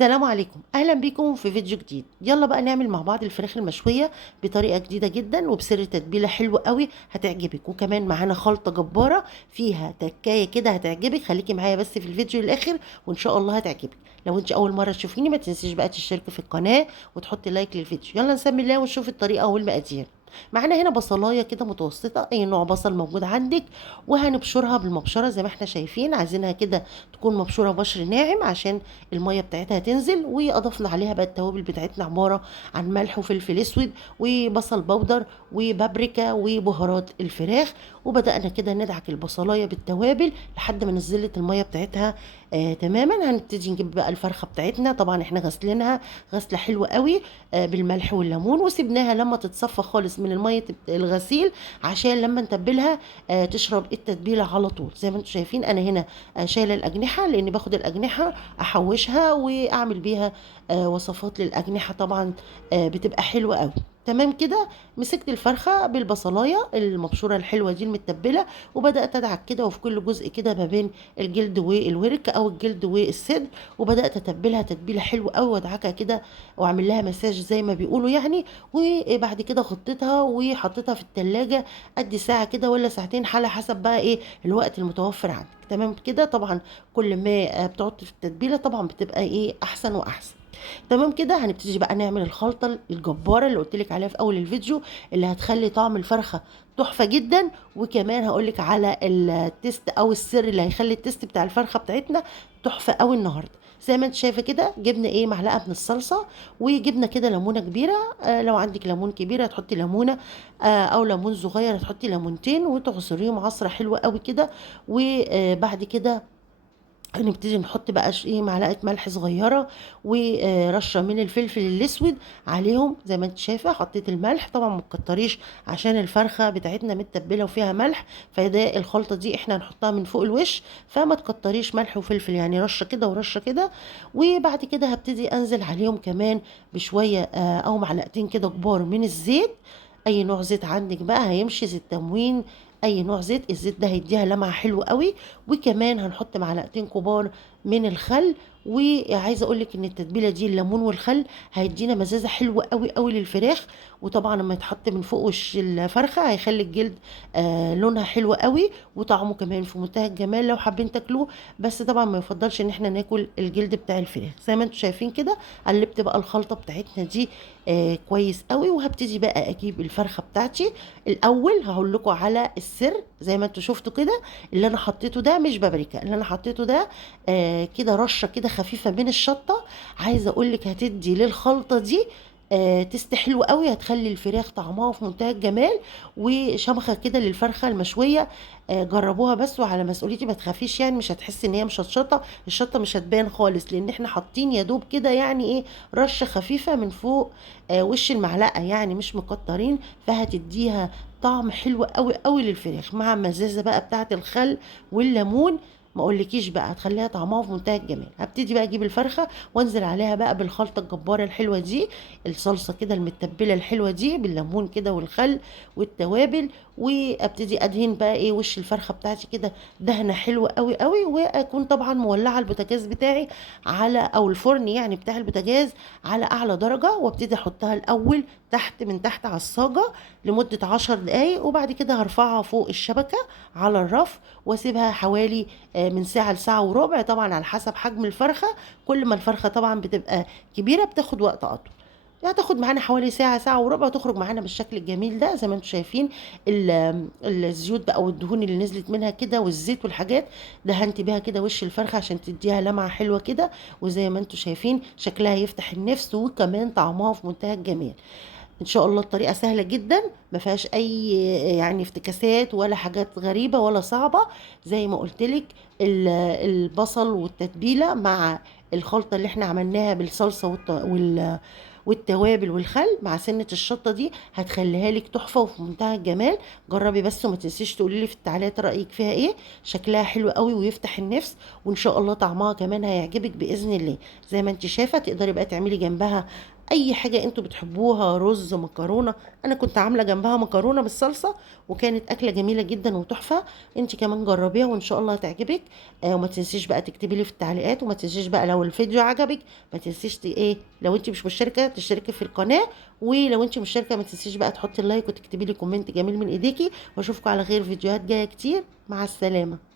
السلام عليكم، اهلا بيكم في فيديو جديد. يلا بقى نعمل مع بعض الفراخ المشويه بطريقه جديده جدا وبسر تتبيله حلوه قوي هتعجبك، وكمان معانا خلطه جباره فيها تكايه كده هتعجبك. خليكي معايا بس في الفيديو للاخر وان شاء الله هتعجبك. لو انت اول مره تشوفيني ما تنسيش بقى تشتركي في القناه وتحطي لايك للفيديو. يلا نسمي الله ونشوف الطريقه والمقادير. معانا هنا بصلايه كده متوسطه، اي نوع بصل موجود عندك، وهنبشرها بالمبشره زي ما احنا شايفين. عايزينها كده تكون مبشوره بشر ناعم عشان الميه بتاعتها تنزل. واضفنا عليها بقى التوابل بتاعتنا عباره عن ملح وفلفل اسود وبصل بودر وبابريكا وبهارات الفراخ. وبدانا كده ندعك البصلايه بالتوابل لحد ما نزلت الميه بتاعتها تماما. هنبتدي نجيب بقى الفرخه بتاعتنا، طبعا احنا غسلينها غسله حلوه قوي بالملح والليمون، وسيبناها لما تتصفى خالص من الميه الغسيل عشان لما نتبلها تشرب التتبيله على طول. زي ما انتم شايفين انا هنا شايله الاجنحه، لاني باخد الاجنحه احوشها واعمل بيها وصفات للاجنحه طبعا بتبقى حلوه قوي. تمام كده. مسكت الفرخه بالبصلايه المبشوره الحلوه دي المتبله، وبدات ادعك كده وفي كل جزء كده ما بين الجلد والورك او الجلد والصدر، وبدات اتبلها تتبيله حلوه قوي وادعكها كده واعمل لها مساج زي ما بيقولوا يعني. وبعد كده غطيتها وحطيتها في التلاجة قد ساعه كده ولا ساعتين، على حسب بقى ايه الوقت المتوفر عندك. تمام كده. طبعا كل ما بتقعد في التتبيله طبعا بتبقى ايه احسن واحسن. تمام كده. هنبتدي بقى نعمل الخلطه الجباره اللي قلت لك عليها في اول الفيديو، اللي هتخلي طعم الفرخه تحفه جدا. وكمان هقول لك على التيست او السر اللي هيخلي التيست بتاع الفرخه بتاعتنا تحفه قوي النهارده. زي ما انت شايفه كده جبنا ايه معلقه من الصلصه، وجبنا كده ليمونه كبيره. لو عندك ليمون كبير هتحطي ليمونه، او ليمون صغير هتحطي ليمونتين وتعصريهم عصره حلوه قوي كده. وبعد كده هنبتدي نحط بقى ايه معلقه ملح صغيره ورشه من الفلفل الاسود عليهم. زي ما انت شايفه حطيت الملح، طبعا ما تكتريش عشان الفرخه بتاعتنا متبله وفيها ملح، فده الخلطه دي احنا هنحطها من فوق الوش، فما تكتريش ملح وفلفل، يعني رشه كده ورشه كده. وبعد كده هبتدي انزل عليهم كمان بشويه او معلقتين كده كبار من الزيت. اي نوع زيت عندك بقى هيمشي، زيت تموين، اي نوع زيت. الزيت ده هيديها لمعه حلوه قوي. وكمان هنحط معلقتين كبار من الخل. وعايزه اقول لك ان التتبيله دي الليمون والخل هيدينا مزازه حلوه قوي قوي للفراخ. وطبعا لما يتحط من فوق وش الفرخه هيخلي الجلد لونها حلو قوي، وطعمه كمان في منتهى الجمال لو حابين تاكلوه. بس طبعا ما يفضلش ان احنا ناكل الجلد بتاع الفراخ. زي ما انتم شايفين كده قلبت بقى الخلطه بتاعتنا دي كويس قوي. وهبتدي بقى اجيب الفرخه بتاعتي. الاول هقول لكم على السر. زي ما انتم شفتوا كده اللي انا حطيته ده مش بابريكا، اللي انا حطيته ده كده رشه كده خفيفه من الشطه. عايزه اقول لك هتدي للخلطه دي تست حلو قوي، هتخلي الفراخ طعمها في منتهى الجمال وشمخه كده للفرخه المشويه. جربوها بس وعلى مسؤوليتي ما تخافيش، يعني مش هتحسي ان هي مشطشطه، الشطه مش هتبان خالص لان احنا حاطين يا دوب كده يعني ايه رشه خفيفه من فوق وش المعلقه، يعني مش مكترين، فهتديها طعم حلو قوي قوي للفراخ مع المزازه بقى بتاعه الخل والليمون. ما اقولكيش بقى هتخليها طعمها في منتهى الجمال. هبتدي بقى اجيب الفرخه وانزل عليها بقى بالخلطه الجباره الحلوه دي، الصلصه كده المتبله الحلوه دي بالليمون كده والخل والتوابل. وابتدي ادهن بقى ايه وش الفرخه بتاعتي كده دهنه حلوه قوي قوي. واكون طبعا مولعه البوتاجاز بتاعي على او الفرن يعني بتاع البوتاجاز على اعلى درجه، وابتدي احطها الاول تحت من تحت على الصاجه لمده 10 دقايق. وبعد كده هرفعها فوق الشبكه على الرف واسيبها حوالي من ساعة لساعة وربع، طبعا على حسب حجم الفرخة. كل ما الفرخة طبعا بتبقى كبيرة بتاخد وقت أطول، يعني هتاخد معانا حوالي ساعة ساعة وربع وتخرج معانا بالشكل الجميل ده. زي ما انتم شايفين الزيوت بقى والدهون اللي نزلت منها كده والزيت والحاجات دهنت بيها كده وش الفرخة عشان تديها لمعة حلوة كده. وزي ما انتم شايفين شكلها يفتح النفس وكمان طعمها في منتهى الجمال. ان شاء الله الطريقه سهله جدا ما فيهاش اي يعني افتكاسات ولا حاجات غريبه ولا صعبه. زي ما قلت لك البصل والتتبيله مع الخلطه اللي احنا عملناها بالصلصه والتوابل والخل مع سنه الشطه دي هتخليها لك تحفه وفي منتهى الجمال. جربي بس وما تنسيش تقولي لي في التعليقات رايك فيها ايه. شكلها حلو قوي ويفتح النفس، وان شاء الله طعمها كمان هيعجبك باذن الله. زي ما انت شايفه تقدري بقى تعملي جنبها اي حاجه انتوا بتحبوها، رز، مكرونه. انا كنت عامله جنبها مكرونه بالصلصه وكانت اكله جميله جدا وتحفه. انت كمان جربيها وان شاء الله هتعجبك. وما تنسيش بقى تكتبي لي في التعليقات، وما تنسيش بقى لو الفيديو عجبك ما تنسيش ايه، لو انت مش مشتركه تشتركي في القناه، ولو انت مشتركه ما تنسيش بقى تحطي اللايك وتكتبي لي كومنت جميل من ايديكي. واشوفكم على خير، فيديوهات جايه كتير. مع السلامه.